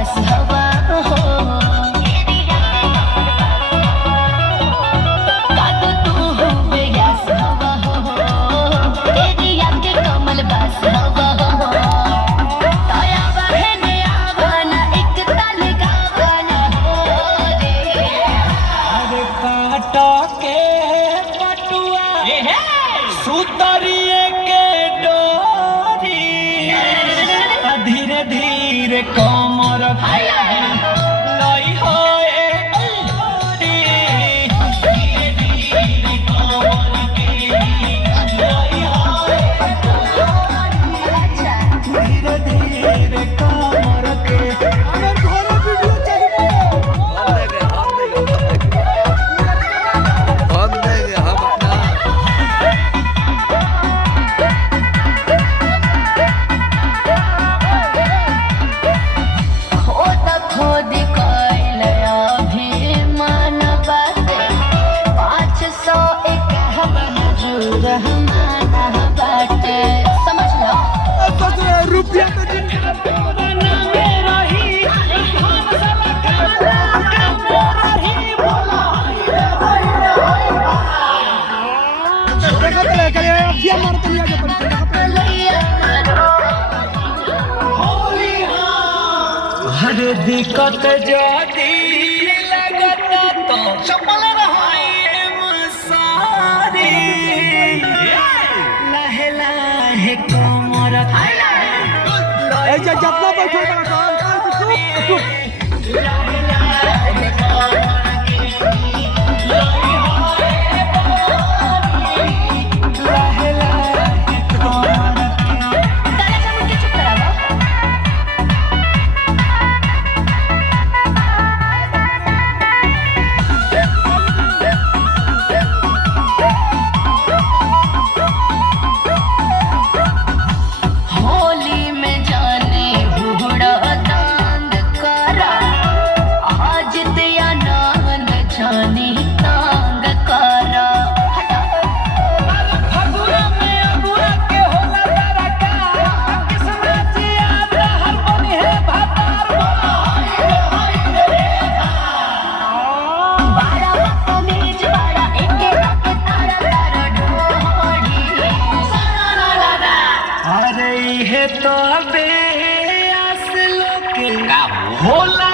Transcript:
बास हवा हो कादो तू हो बेयास हवा हो तेरी याद के कमल बास हवा हो ताया बहने आवाना एक ताल गावाना हो रे अरे काटा के पटुआ सुतरिए के डोरी धीरे धीरे कमर लई हो डोरी धीरे धीरे कमर के लई हो धीरे धीरे कमर के खोद खोद कोइल अभिमान बाटे 551 जुर्माना बाटे समझ लो रुपया तो हर दिक्कत जदी लगता तो चपल रहाए मसारी लहे लहे कमर जितना बैठो होली में जाने बुढ़ा दांद करा आज दिया नान जाने तांग करा फगुरा में अगुरा के होला तारा का किस्मत से याद हर बनी है भातार बारा बदतमीज बारा एके ताके तारा तारा ढोढ़ी अरे ये तो अबे आस लोके होला